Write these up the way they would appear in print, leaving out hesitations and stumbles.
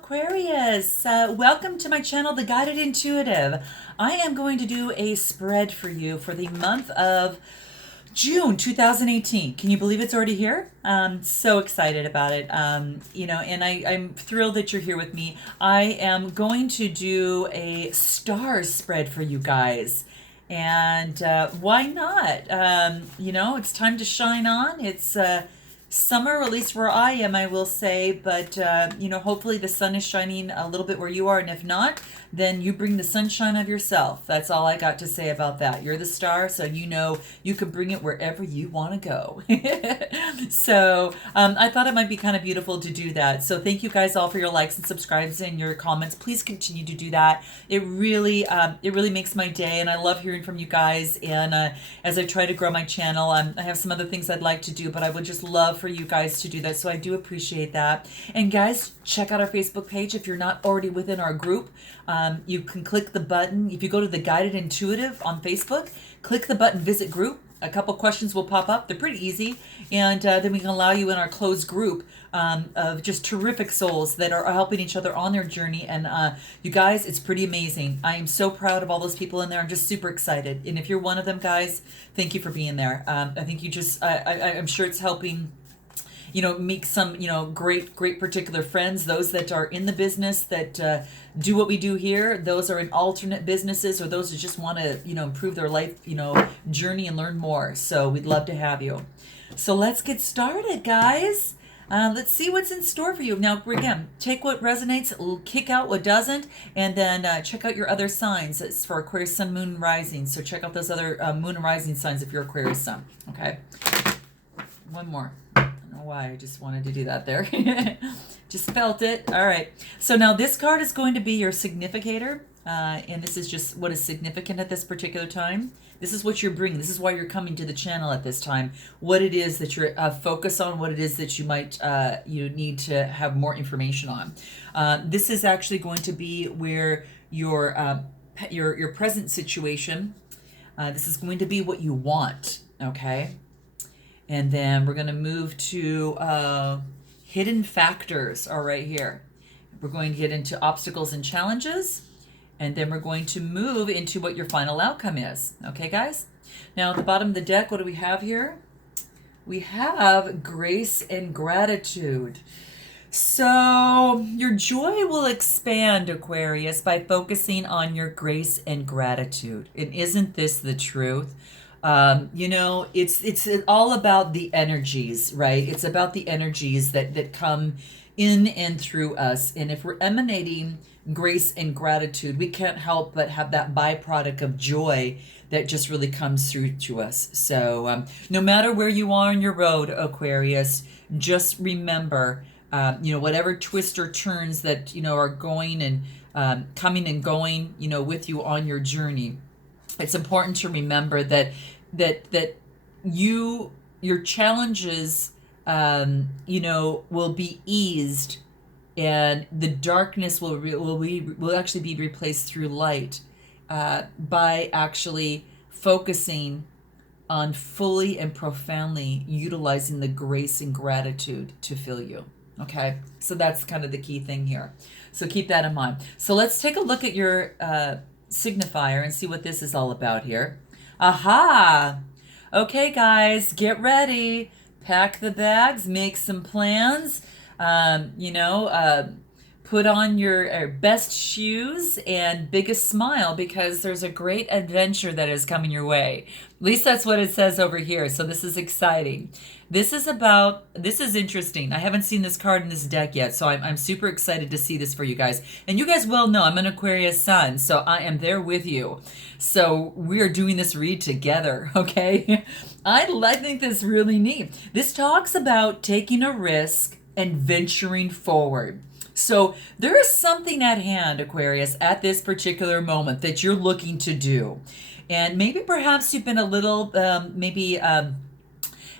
Aquarius, welcome to my channel, The Guided Intuitive. I am going to do a spread for you for the month of June 2018. Can you believe it's already here? I'm so excited about it. And I'm thrilled that you're here with me. I am going to do a star spread for you guys. And why not? It's time to shine on. It's summer, at least where I am, I will say, but hopefully the sun is shining a little bit where you are, and if not, then you bring the sunshine of yourself. That's all I got to say about that. You're the star, so you can bring it wherever you want to go. So I thought it might be kind of beautiful to do that. So thank you guys all for your likes and subscribes and your comments. Please continue to do that. It really makes my day, and I love hearing from you guys. And as I try to grow my channel, I have some other things I'd like to do, but I would just love for you guys to do that. So I do appreciate that. And guys, check out our Facebook page if you're not already within our group. You can click the button. If you go to The Guided Intuitive on Facebook, click the button Visit Group. A couple questions will pop up. They're pretty easy. And then we can allow you in our closed group of just terrific souls that are helping each other on their journey. And you guys, it's pretty amazing. I am so proud of all those people in there. I'm just super excited. And if you're one of them, guys, thank you for being there. I think you just, I'm sure it's helping make some, great particular friends, those that are in the business that do what we do here, those are in alternate businesses, or those who just want to, improve their life, journey and learn more. So we'd love to have you. So let's get started, guys. Let's see what's in store for you. Now, again, take what resonates, kick out what doesn't, and then check out your other signs. It's for Aquarius, Sun, Moon, and Rising. So check out those other Moon and Rising signs if you're Aquarius Sun. Okay. One more. Why I just wanted to do that there. Just felt it. All right. So now this card is going to be your significator. And this is just what is significant at this particular time. This is what you're bringing. This is why you're coming to the channel at this time. What it is that you're focused on, what it is that you might you need to have more information on. This is actually going to be where your present situation, this is going to be what you want, okay? And then we're going to move to hidden factors are right here. We're going to get into obstacles and challenges. And then we're going to move into what your final outcome is. Okay, guys? Now, at the bottom of the deck, what do we have here? We have grace and gratitude. So your joy will expand, Aquarius, by focusing on your grace and gratitude. And isn't this the truth? It's all about the energies, right? It's about the energies that come in and through us. And if we're emanating grace and gratitude, we can't help but have that byproduct of joy that just really comes through to us. So no matter where you are on your road, Aquarius, just remember, whatever twists or turns that, are going and coming and going, with you on your journey. It's important to remember that your challenges, will be eased, and the darkness will actually be replaced through light by actually focusing on fully and profoundly utilizing the grace and gratitude to fill you. Okay, so that's kind of the key thing here. So keep that in mind. So let's take a look at your signifier and see what this is all about here. Aha! Okay, guys, get ready. Pack the bags, make some plans. Put on your best shoes and biggest smile, because there's a great adventure that is coming your way. At least that's what it says over here. So this is exciting. This is interesting. I haven't seen this card in this deck yet, so I'm super excited to see this for you guys. And you guys well know I'm an Aquarius Sun, so I am there with you. So we are doing this read together, okay? I think this is really neat. This talks about taking a risk and venturing forward. So there is something at hand, Aquarius, at this particular moment that you're looking to do. And maybe perhaps you've been a little,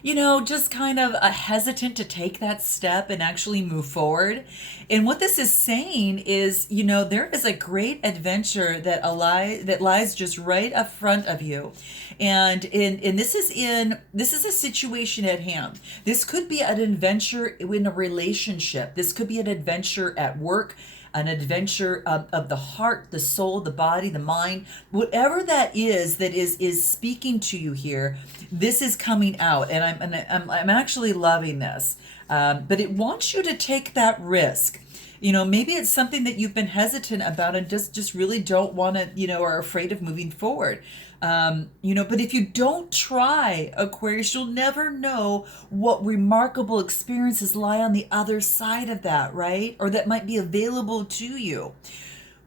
just kind of hesitant to take that step and actually move forward. And what this is saying is, there is a great adventure that lies just right up front of you. And this is a situation at hand. This could be an adventure in a relationship. This could be an adventure at work, an adventure of the heart, the soul, the body, the mind, whatever that is speaking to you here. This is coming out, and I'm actually loving this. But it wants you to take that risk. Maybe it's something that you've been hesitant about and just really don't want to, are afraid of moving forward. But if you don't try, Aquarius, you'll never know what remarkable experiences lie on the other side of that, right? Or that might be available to you.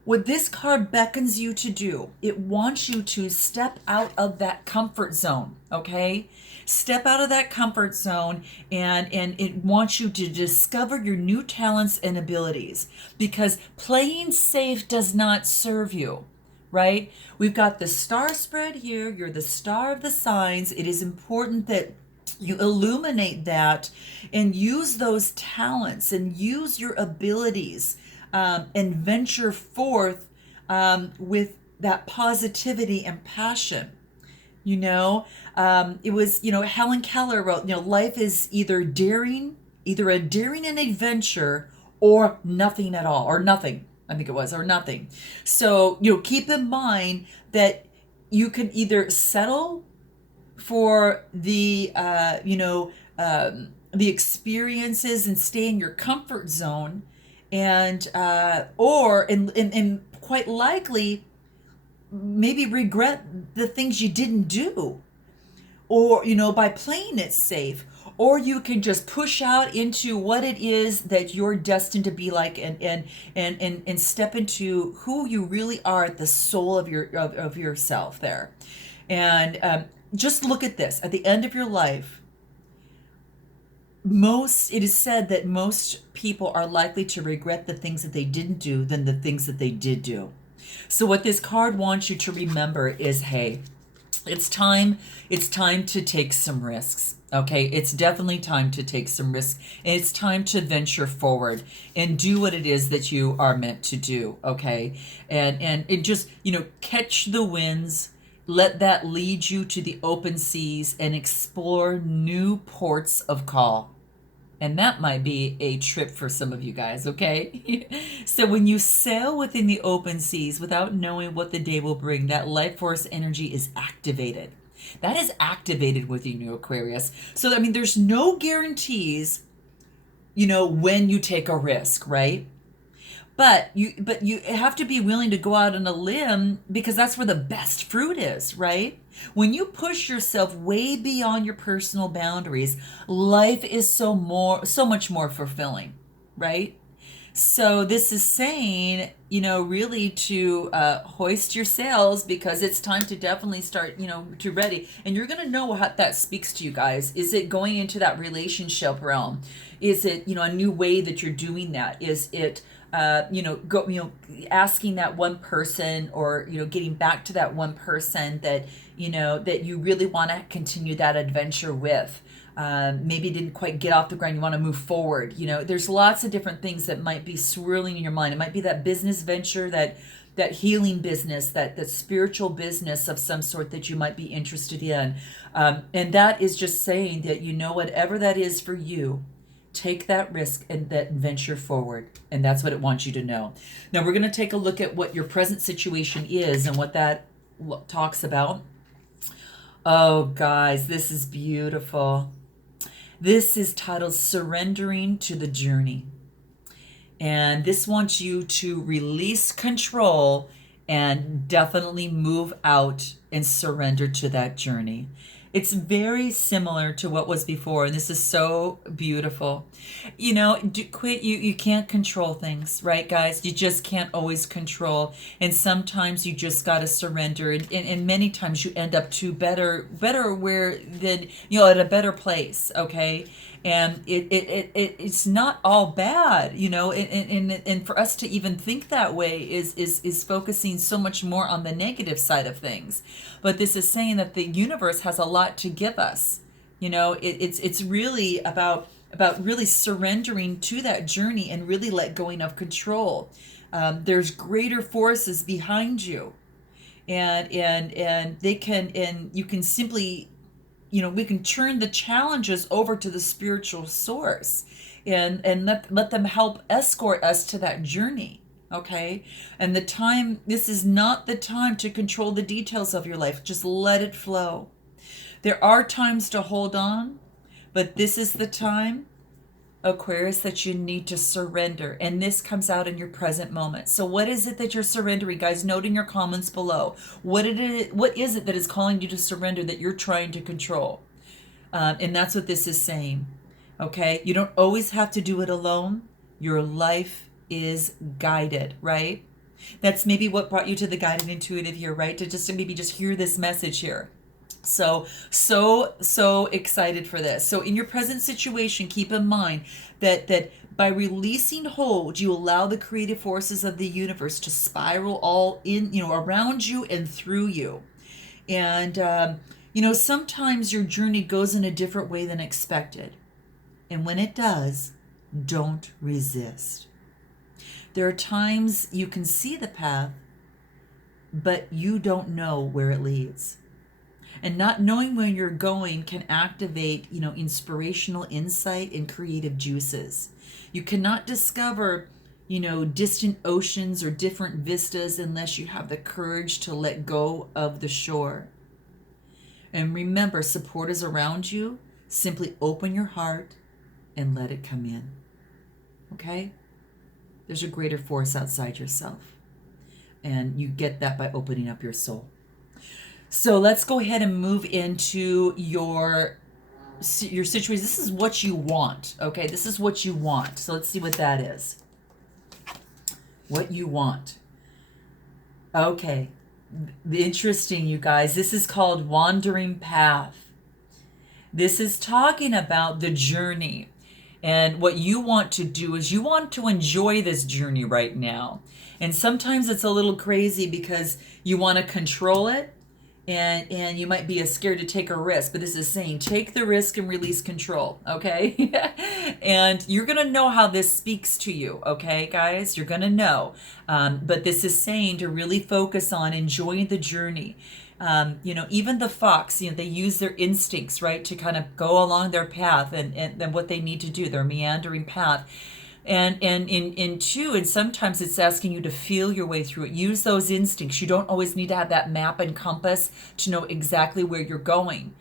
What this card beckons you to do, it wants you to step out of that comfort zone, okay? Step out of that comfort zone, and it wants you to discover your new talents and abilities, because playing safe does not serve you, right? We've got the star spread here. You're the star of the signs. It is important that you illuminate that and use those talents and use your abilities, and venture forth with that positivity and passion. It was, Helen Keller wrote, life is either a daring and adventure, or nothing at all, or nothing. I think it was, or nothing. So, keep in mind that you can either settle for the experiences and stay in your comfort zone, and quite likely maybe regret the things you didn't do, or by playing it safe. Or you can just push out into what it is that you're destined to be like, and step into who you really are at the soul of yourself there. And just look at this. At the end of your life, it is said that most people are likely to regret the things that they didn't do than the things that they did do. So what this card wants you to remember is, hey, it's time to take some risks. Okay, it's definitely time to take some risks, and it's time to venture forward and do what it is that you are meant to do. Okay, and it just, catch the winds. Let that lead you to the open seas and explore new ports of call. And that might be a trip for some of you guys, okay? So when you sail within the open seas without knowing what the day will bring, that life force energy is activated. That is activated within you, Aquarius. So, there's no guarantees, when you take a risk, right? But you have to be willing to go out on a limb, because that's where the best fruit is, right? When you push yourself way beyond your personal boundaries, life is so much more fulfilling, right? So this is saying, really to hoist your sails, because it's time to definitely start, to ready. And you're going to know how that speaks to you guys. Is it going into that relationship realm? Is it, a new way that you're doing that? Is it, asking that one person, or, getting back to that one person that, that you really want to continue that adventure with? Maybe didn't quite get off the ground, you want to move forward. There's lots of different things that might be swirling in your mind. It might be that business venture, that healing business, that spiritual business of some sort that you might be interested in. And that is just saying that, whatever that is for you, take that risk and that venture forward. And that's what it wants you to know. Now we're going to take a look at what your present situation is and what that talks about. Oh, guys, this is beautiful. This is titled Surrendering to the Journey. And this wants you to release control and definitely move out and surrender to that journey. It's very similar to what was before, and this is so beautiful. You can't control things, right, guys? You just can't always control, and sometimes you just got to surrender, and many times you end up to better where than at a better place, okay? And it's not all bad, and for us to even think that way is focusing so much more on the negative side of things. But this is saying that the universe has a lot to give us. It's really about really surrendering to that journey and really let going of control. There's greater forces behind you, and they can, and you can simply, we can turn the challenges over to the spiritual source, and let them help escort us to that journey. Okay. And this is not the time to control the details of your life. Just let it flow. There are times to hold on, but this is the time, Aquarius, that you need to surrender. And this comes out in your present moment. So what is it that you're surrendering? Guys, note in your comments below. What is it that is calling you to surrender, that you're trying to control? And that's what this is saying. Okay? You don't always have to do it alone. Your life is guided, right? That's maybe what brought you to the guided intuitive here, right? To maybe just hear this message here. So excited for this. So in your present situation, keep in mind that by releasing hold, you allow the creative forces of the universe to spiral all in, around you and through you. And, sometimes your journey goes in a different way than expected. And when it does, don't resist. There are times you can see the path, but you don't know where it leads. And not knowing where you're going can activate, inspirational insight and creative juices. You cannot discover, distant oceans or different vistas unless you have the courage to let go of the shore. And remember, support is around you. Simply open your heart and let it come in. Okay? There's a greater force outside yourself. And you get that by opening up your soul. So let's go ahead and move into your situation. This is what you want, okay? This is what you want. So let's see what that is. What you want. Okay. Interesting, you guys. This is called Wandering Path. This is talking about the journey. And what you want to do is you want to enjoy this journey right now. And sometimes it's a little crazy because you want to control it. And you might be scared to take a risk, but this is saying take the risk and release control, okay? And you're going to know how this speaks to you, okay, guys? You're going to know. But this is saying to really focus on enjoying the journey. Even the fox, they use their instincts, right, to kind of go along their path and what they need to do, their meandering path. And sometimes it's asking you to feel your way through it. Use those instincts. You don't always need to have that map and compass to know exactly where you're going.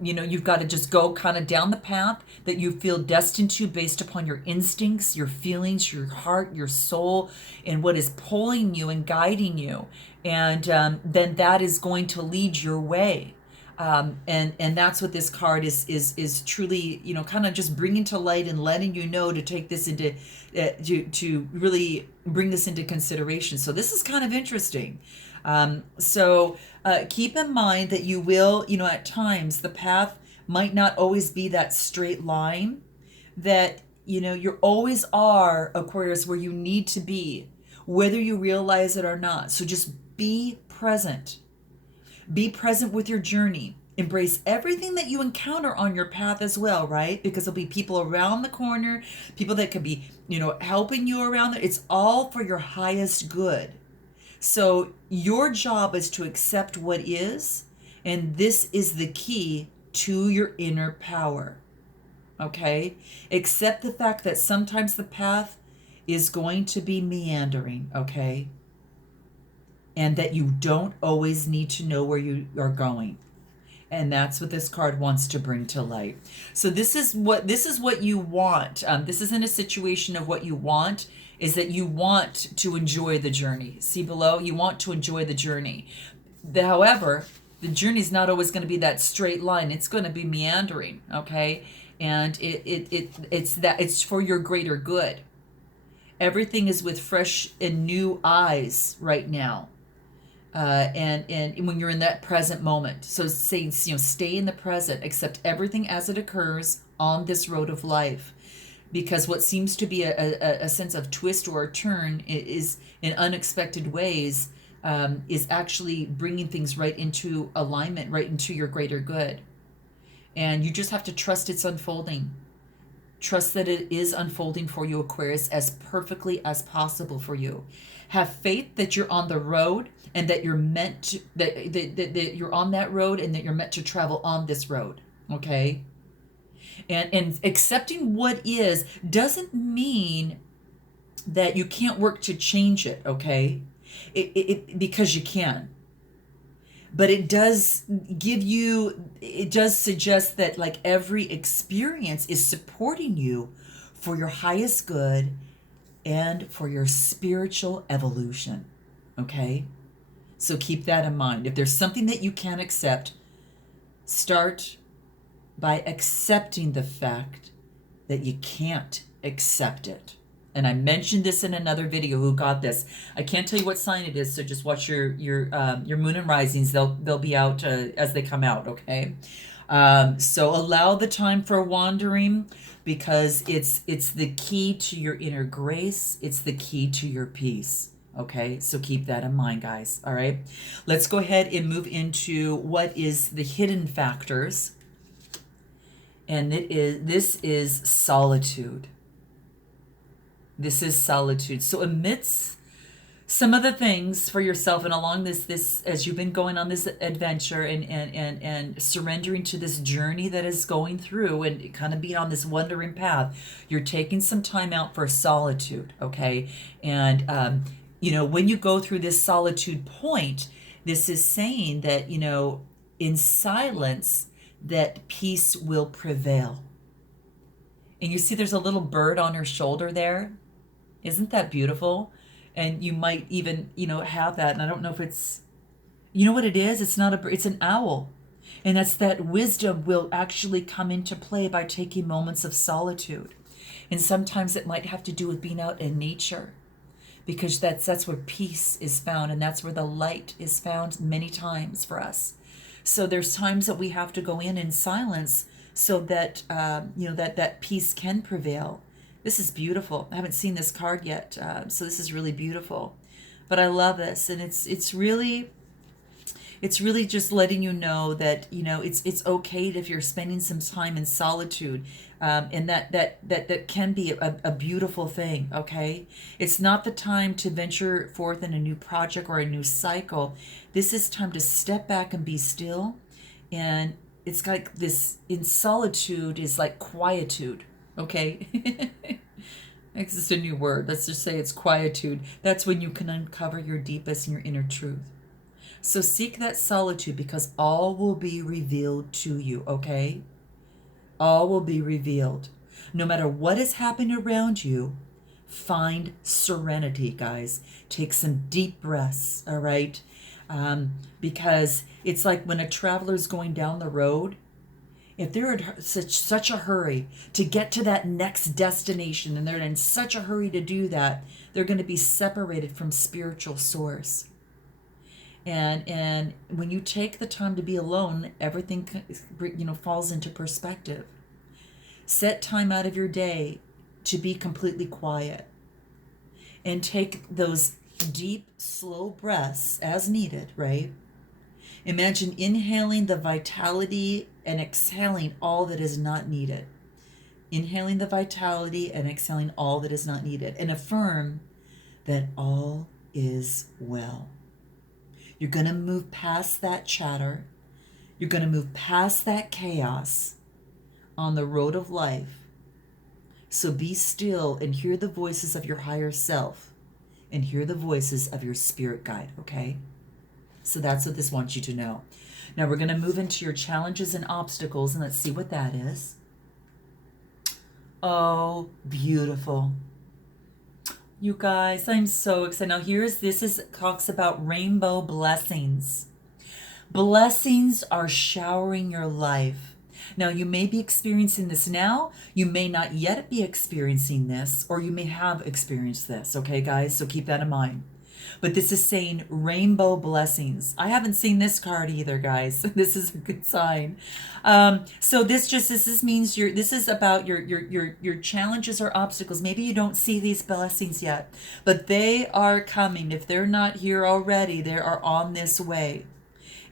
You've got to just go kind of down the path that you feel destined to based upon your instincts, your feelings, your heart, your soul, and what is pulling you and guiding you. And then that is going to lead your way. And that's what this card is truly, kind of just bringing to light and letting you know to take this into, to really bring this into consideration. So this is kind of interesting. So keep in mind that you will, at times the path might not always be that straight line, that, you always are, Aquarius, where you need to be, whether you realize it or not. So just be present. Be present with your journey. Embrace everything that you encounter on your path as well, right? Because there'll be people around the corner, people that could be, helping you around there. It's all for your highest good. So your job is to accept what is, and this is the key to your inner power. Okay? Accept the fact that sometimes the path is going to be meandering, okay? And that you don't always need to know where you are going. And that's what this card wants to bring to light. So this is what you want. This isn't a situation of what you want, is that you want to enjoy the journey. See below, you want to enjoy the journey. However, the journey is not always going to be that straight line. It's going to be meandering, okay? And it's for your greater good. Everything is with fresh and new eyes right now. And when you're in that present moment. So saying, stay in the present, accept everything as it occurs on this road of life. Because what seems to be a sense of twist or a turn is in unexpected ways, is actually bringing things right into alignment, right into your greater good. And you just have to trust it's unfolding. Trust that it is unfolding for you, Aquarius, as perfectly as possible for you. Have faith that you're on the road and that you're meant to, that you're on that road and that you're meant to travel on this road. Okay? And accepting what is doesn't mean that you can't work to change it, okay? Because you can. But it does suggest that like every experience is supporting you for your highest good and for your spiritual evolution, okay? So keep that in mind. If there's something that you can't accept, start by accepting the fact that you can't accept it. And I mentioned this in another video. Who got this? I can't tell you what sign it is, so just watch your moon and risings. They'll be out as they come out. Okay. So allow the time for wandering, because it's the key to your inner grace. It's the key to your peace. Okay, so keep that in mind, guys. All right, let's go ahead and move into what is the hidden factors. And this is solitude. This is solitude. So amidst some of the things for yourself and along this as you've been going on this adventure and surrendering to this journey that is going through and kind of being on this wandering path, you're taking some time out for solitude, okay? And when you go through this solitude point, this is saying that, in silence, that peace will prevail. And you see there's a little bird on her shoulder there. Isn't that beautiful? And you might even, have that. And I don't know if it's, what it is? It's not a bird, it's an owl. And that's that wisdom will actually come into play by taking moments of solitude. And sometimes it might have to do with being out in nature, because that's where peace is found, and that's where the light is found many times for us. So there's times that we have to go in silence so that that peace can prevail. This is beautiful. I haven't seen this card yet, so this is really beautiful. But I love this, and it's really just letting you know that it's okay if you're spending some time in solitude, and that can be a beautiful thing. Okay, it's not the time to venture forth in a new project or a new cycle. This is time to step back and be still, and it's like this in solitude is like quietude. Okay. It's just a new word. Let's just say it's quietude. That's when you can uncover your deepest and your inner truth. So seek that solitude, because all will be revealed to you, okay? All will be revealed. No matter what is happening around you, find serenity, guys. Take some deep breaths, all right? Because it's like when a traveler's going down the road, if they're in such a hurry to get to that next destination, and they're in such a hurry to do that, they're going to be separated from spiritual source. And when you take the time to be alone, everything falls into perspective. Set time out of your day to be completely quiet, and take those deep, slow breaths as needed, right? Imagine inhaling the vitality and exhaling all that is not needed. Inhaling the vitality and exhaling all that is not needed. And affirm that all is well. You're going to move past that chatter. You're going to move past that chaos on the road of life. So be still and hear the voices of your higher self, and hear the voices of your spirit guide, okay? So that's what this wants you to know. Now we're going to move into your challenges and obstacles, and let's see what that is. Oh, beautiful. You guys, I'm so excited. Now this talks about rainbow blessings. Blessings are showering your life. Now, you may be experiencing this now. You may not yet be experiencing this, or you may have experienced this. Okay, guys? So keep that in mind. But this is saying rainbow blessings. I haven't seen this card either, guys. This is a good sign. So this means this is about your challenges or obstacles. Maybe you don't see these blessings yet, but they are coming. If they're not here already, they are on this way.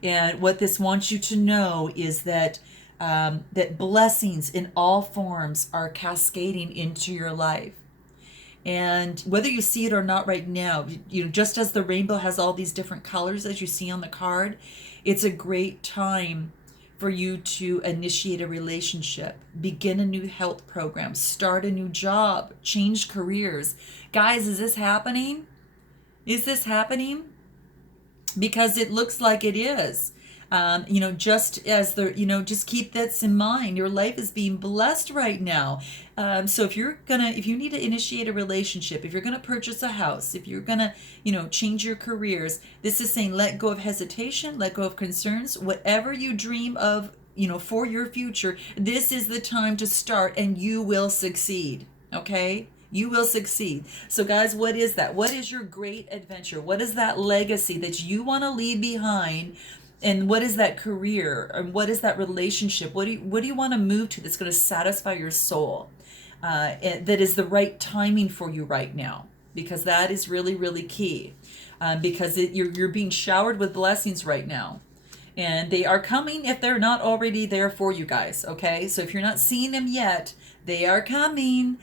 And what this wants you to know is that that blessings in all forms are cascading into your life. And whether you see it or not right now, just as the rainbow has all these different colors as you see on the card, it's a great time for you to initiate a relationship, begin a new health program, start a new job, change careers. Guys, is this happening? Is this happening? Because it looks like it is. Just as just keep this in mind. Your life is being blessed right now. So if you need to initiate a relationship, if you're gonna purchase a house, if you're gonna, change your careers, this is saying let go of hesitation, let go of concerns, whatever you dream of, for your future. This is the time to start, and you will succeed. Okay. You will succeed. So guys, what is that? What is your great adventure? What is that legacy that you want to leave behind? And what is that career? And what is that relationship? What do you want to move to that's going to satisfy your soul? That is the right timing for you right now, because that is really, really key. Because you're being showered with blessings right now. And they are coming if they're not already there for you guys, okay? So if you're not seeing them yet, they are coming.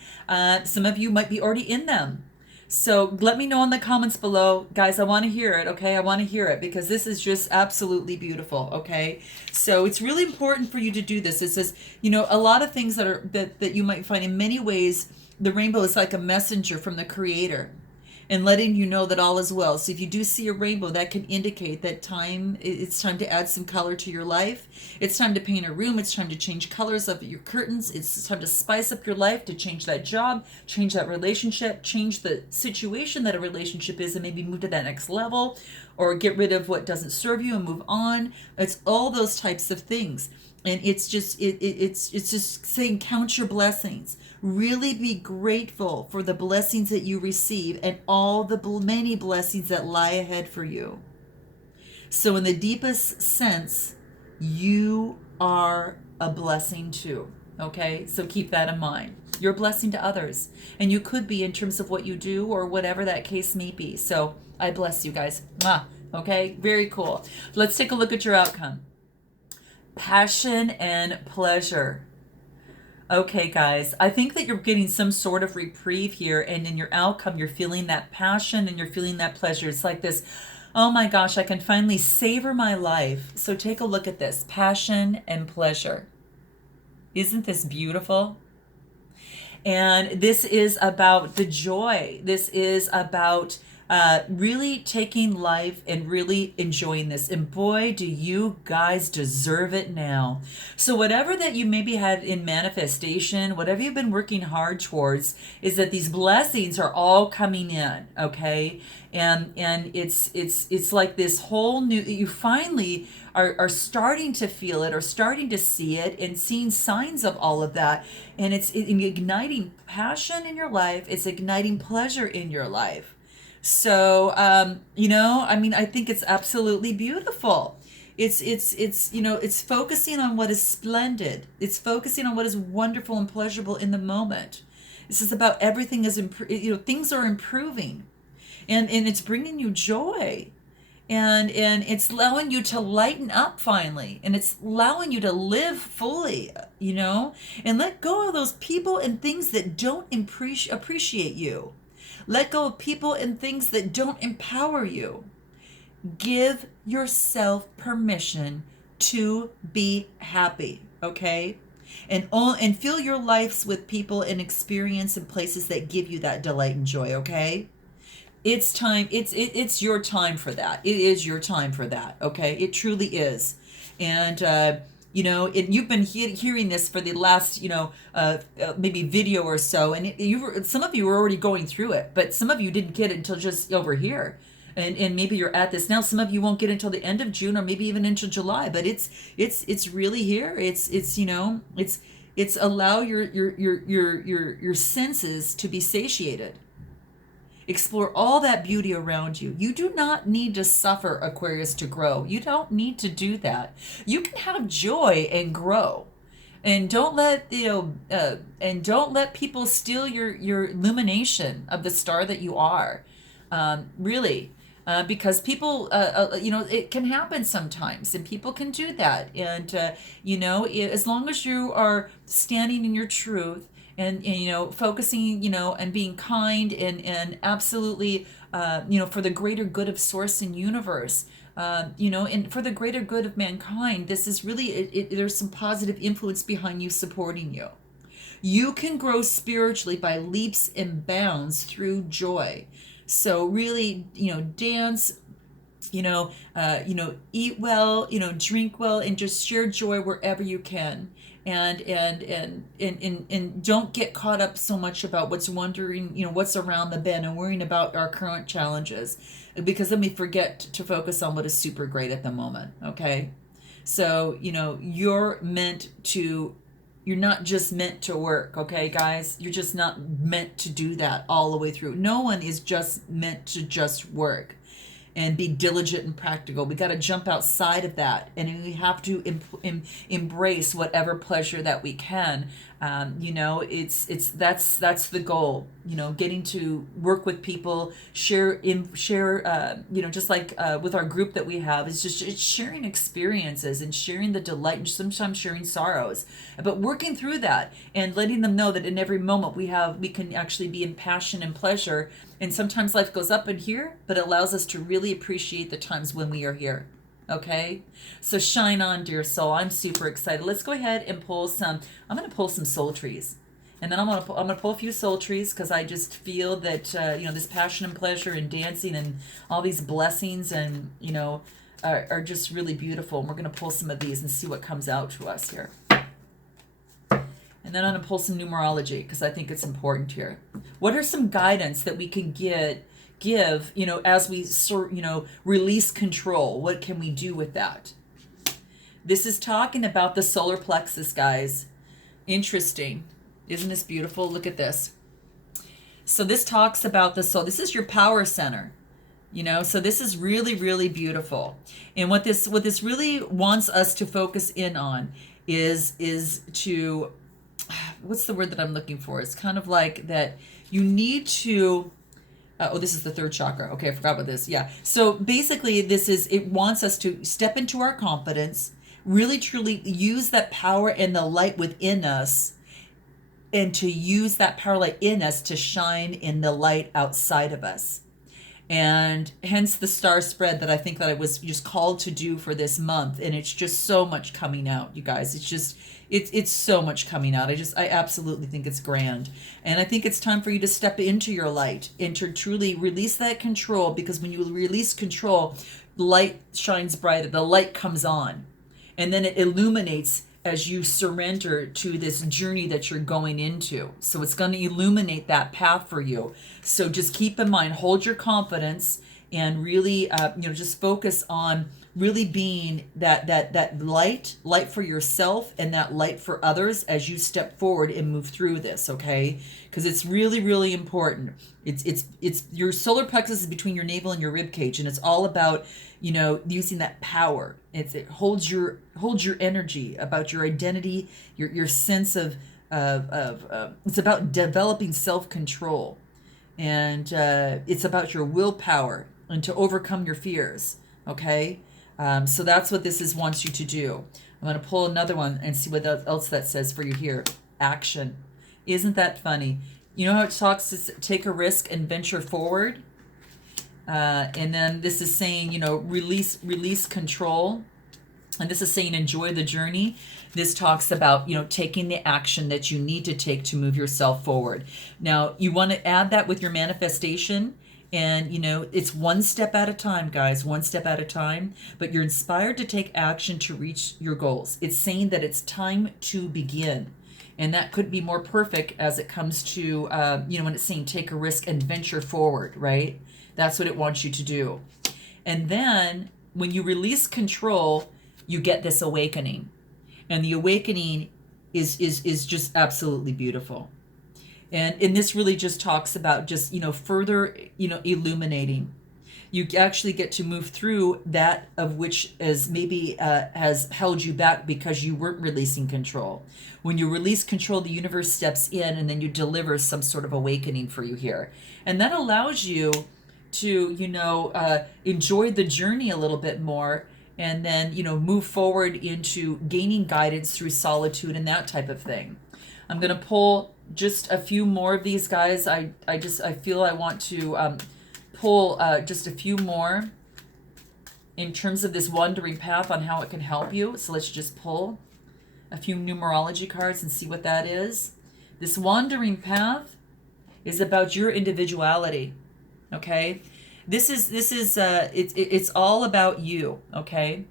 Some of you might be already in them. So let me know in the comments below. Guys, I want to hear it, okay? I want to hear it, because this is just absolutely beautiful, okay? So it's really important for you to do this. It's just, a lot of things that you might find in many ways, the rainbow is like a messenger from the Creator, and letting you know that all is well. So if you do see a rainbow, that can indicate that it's time to add some color to your life. It's time to paint a room. It's time to change colors of your curtains. It's time to spice up your life, to change that job, change that relationship, change the situation that a relationship is, and maybe move to that next level, or get rid of what doesn't serve you and move on. It's all those types of things. And it's just saying, count your blessings. Really be grateful for the blessings that you receive and all the many blessings that lie ahead for you. So in the deepest sense, you are a blessing too. Okay? So keep that in mind. You're a blessing to others. And you could be, in terms of what you do or whatever that case may be. So I bless you guys. Mwah. Okay? Very cool. Let's take a look at your outcome. Passion and pleasure. Okay, guys, I think that you're getting some sort of reprieve here, and in your outcome, you're feeling that passion and you're feeling that pleasure. It's like this, oh my gosh, I can finally savor my life. So take a look at this, passion and pleasure. Isn't this beautiful? And this is about the joy. This is about really taking life and really enjoying this. And boy, do you guys deserve it now. So whatever that you maybe had in manifestation, whatever you've been working hard towards, is that these blessings are all coming in, okay? And it's like this whole new, you finally are starting to feel it, or starting to see it, and seeing signs of all of that. And it's igniting passion in your life. It's igniting pleasure in your life. So, I think it's absolutely beautiful. It's focusing on what is splendid. It's focusing on what is wonderful and pleasurable in the moment. This is about everything things are improving, and it's bringing you joy, and it's allowing you to lighten up finally, and it's allowing you to live fully, and let go of those people and things that don't appreciate you. Let go of people and things that don't empower you. Give yourself permission to be happy, okay? And fill your lives with people and experience and places that give you that delight and joy, okay? It's time. It's your time for that. It is your time for that, okay? It truly is. And you've been hearing this for the last, maybe video or so, and some of you were already going through it, but some of you didn't get it until just over here, and maybe you're at this now. Some of you won't get it until the end of June, or maybe even into July, but it's really here. It's allow your senses to be satiated. Explore all that beauty around you. You do not need to suffer, Aquarius, to grow. You don't need to do that. You can have joy and grow. And don't let people steal your illumination of the star that you are. Really. because people, it can happen sometimes, and people can do that. And, as long as you are standing in your truth and focusing, and being kind and absolutely, for the greater good of source and universe, and for the greater good of mankind, this is really, there's some positive influence behind you supporting you. You can grow spiritually by leaps and bounds through joy. So really, dance, eat well, drink well, and just share joy wherever you can. And don't get caught up so much about what's around the bend and worrying about our current challenges, because then we forget to focus on what is super great at the moment. Okay, so you're not just meant to work, okay, guys? You're just not meant to do that all the way through. No one is just meant to just work and be diligent and practical. We got to jump outside of that, and we have to embrace whatever pleasure that we can. That's the goal. Getting to work with people, share. Just like with our group that we have, it's sharing experiences and sharing the delight, and sometimes sharing sorrows, but working through that and letting them know that in every moment we can actually be in passion and pleasure. And sometimes life goes up in here, but it allows us to really appreciate the times when we are here. Okay? So shine on, dear soul. I'm super excited. Let's go ahead and I'm going to pull some soul trees. And then I'm going to pull a few soul trees, because I just feel that, this passion and pleasure and dancing and all these blessings and, are just really beautiful. And we're going to pull some of these and see what comes out to us here. And then I'm going to pull some numerology, because I think it's important here. What are some guidance that we can give, as we release control? What can we do with that? This is talking about the solar plexus, guys. Interesting. Isn't this beautiful? Look at this. So this talks about the soul. This is your power center. So this is really, really beautiful. And what this really wants us to focus in on is to, what's the word that I'm looking for? It's kind of like that you need to, this is the third chakra. Okay, I forgot about this. Yeah. So basically it wants us to step into our confidence, really truly use that power and the light within us, and to use that power light in us to shine in the light outside of us. And hence the star spread that I think that I was just called to do for this month. And it's just so much coming out, you guys. It's so much coming out. I absolutely think it's grand. And I think it's time for you to step into your light and to truly release that control, because when you release control, light shines brighter. The light comes on, and then it illuminates as you surrender to this journey that you're going into. So it's going to illuminate that path for you. So just keep in mind, hold your confidence, and really, just focus on really being that light for yourself and that light for others as you step forward and move through this. Okay, because it's really, really important. It's your solar plexus is between your navel and your rib cage, and it's all about using that power. It holds your energy, about your identity, your sense of it's about developing self-control, and it's about your willpower and to overcome your fears. Okay, so that's what this wants you to do. I'm going to pull another one and see what else that says for you here. Action. Isn't that funny? You know how it talks to take a risk and venture forward? And then this is saying, release control. And this is saying enjoy the journey. This talks about, taking the action that you need to take to move yourself forward. Now, you want to add that with your manifestation. And, it's one step at a time, guys, one step at a time. But you're inspired to take action to reach your goals. It's saying that it's time to begin. And that could be more perfect as it comes to, when it's saying take a risk and venture forward, right? That's what it wants you to do. And then when you release control, you get this awakening. And the awakening is just absolutely beautiful. And this really just talks about just, further, illuminating. You actually get to move through that of which as maybe has held you back because you weren't releasing control. When you release control, the universe steps in, and then you deliver some sort of awakening for you here. And that allows you to, enjoy the journey a little bit more, and then, move forward into gaining guidance through solitude and that type of thing. I'm going to pull just a few more of these guys. I feel I want to pull just a few more in terms of this wandering path on how it can help you. So let's just pull a few numerology cards and see what that is. This wandering path is about your individuality. Okay, it's all about you. Okay,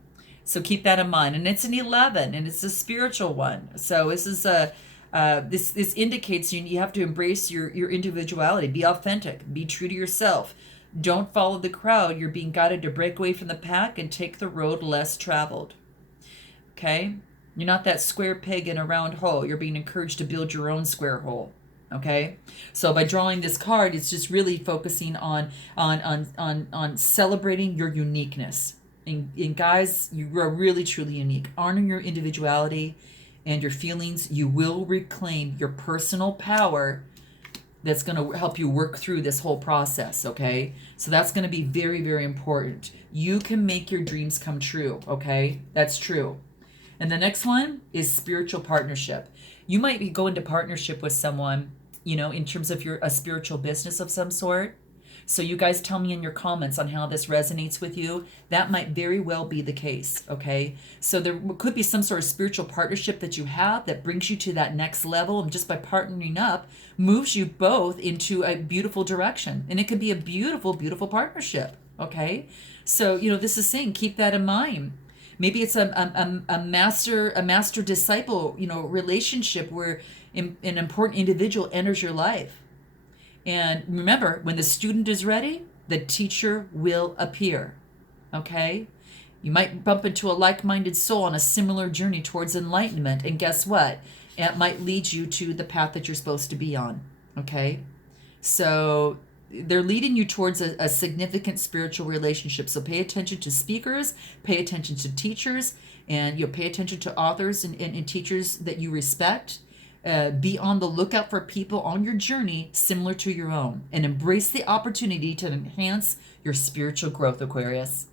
so keep that in mind. And it's an 11, and it's a spiritual one. So this is this indicates you have to embrace your individuality. Be authentic. Be true to yourself. Don't follow the crowd. You're being guided to break away from the pack and take the road less traveled. Okay, you're not that square peg in a round hole. You're being encouraged to build your own square hole. Okay, so by drawing this card, it's just really focusing on celebrating your uniqueness. And guys, you are really truly unique. Honor your individuality and your feelings. You will reclaim your personal power. That's going to help you work through this whole process. Okay, so that's going to be very, very important. You can make your dreams come true. Okay, that's true. And the next one is spiritual partnership. You might be going into partnership with someone, in terms of a spiritual business of some sort. So you guys tell me in your comments on how this resonates with you. That might very well be the case, okay? So there could be some sort of spiritual partnership that you have that brings you to that next level, and just by partnering up, moves you both into a beautiful direction. And it could be a beautiful, beautiful partnership, okay? So, this is saying, keep that in mind. Maybe it's a master disciple, relationship where an important individual enters your life. And remember, when the student is ready, the teacher will appear. Okay? You might bump into a like-minded soul on a similar journey towards enlightenment, and guess what? It might lead you to the path that you're supposed to be on. Okay? So they're leading you towards a significant spiritual relationship. So pay attention to speakers, pay attention to teachers, and pay attention to authors and teachers that you respect. Be on the lookout for people on your journey similar to your own, and embrace the opportunity to enhance your spiritual growth, Aquarius.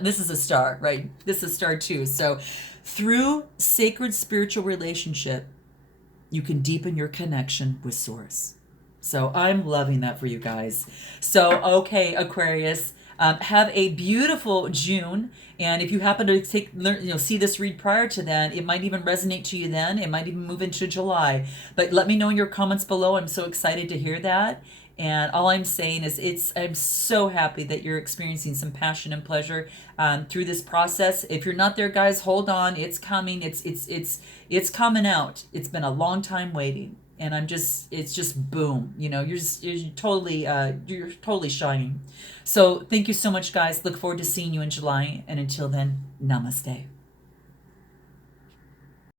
This is a star, right? This is a star too. So through sacred spiritual relationship, you can deepen your connection with Source. So I'm loving that for you guys. So, okay, Aquarius, have a beautiful June. And if you happen to see this read prior to that, it might even resonate to you then. It might even move into July. But let me know in your comments below. I'm so excited to hear that. And all I'm saying is I'm so happy that you're experiencing some passion and pleasure through this process. If you're not there, guys, hold on. It's coming. It's coming out. It's been a long time waiting. And it's just boom, you're totally shining. So thank you so much, guys. Look forward to seeing you in July. And until then, namaste.